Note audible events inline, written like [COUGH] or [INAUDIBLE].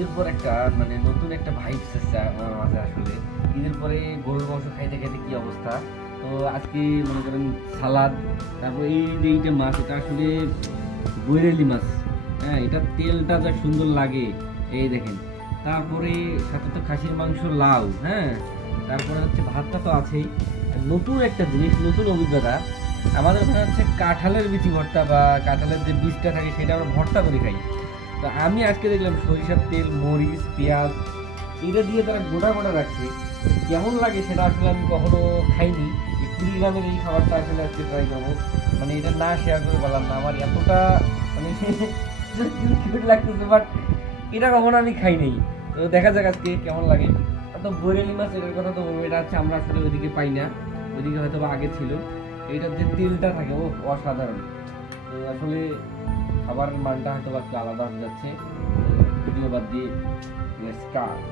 ঈদের পর একটা মানে নতুন একটা ভাইবস এসছে আমার মাঝে আসলে। ঈদের পরে গরুর মাংস খাইতে খাইতে কি অবস্থা? তো আজকে মনে করেন সালাদ, তারপর এই যে এইটা মাছ, এটা আসলে বৈরেলি মাছ। হ্যাঁ এটা তেলটা যা সুন্দর লাগে, এই দেখেন। তারপরে সাথে তো খাসির মাংস, লাউ হ্যাঁ? তারপরে হচ্ছে ভাতটা তো আছেই। নতুন একটা জিনিস, নতুন অভিজ্ঞতা। আমাদের ওখানে হচ্ছে কাঁঠালের বিচি ভর্তা বা কাঁঠালের যে বীজটা থাকে, সেটা আমরা ভর্তা করে খাই। তো আমি আজকে দেখলাম সরিষার তেল, মরিচ, পেঁয়াজ, এটা দিয়ে তারা গোটা গোটা রাখছে। কেমন লাগে সেটা আসলে আমি কখনো খাইনি। এই কুড়ি গ্রামের এই খাবারটা আসলে আজকে ট্রাই করব। মানে এটা না শেয়ার করে বললাম না, আমার এতটা মানে [LAUGHS] কিউট লাগতেছে বাট এটা কখনো আমি খাই নাই তো দেখা যাক আজকে কেমন লাগে। তো বরেলি মাছ, এটার কথা তো এটা হচ্ছে আমরা আসলে ওইদিকে পাই না। ওইদিকে হয়তো আগে ছিল। এইটার যে তেলটা থাকে ও অসাধারণ। তো আসলে খাবারের মানটা হয়তো বা একটু আলাদা হয়ে যাচ্ছে। ভিডিও বাদ দিয়ে স্টার্ট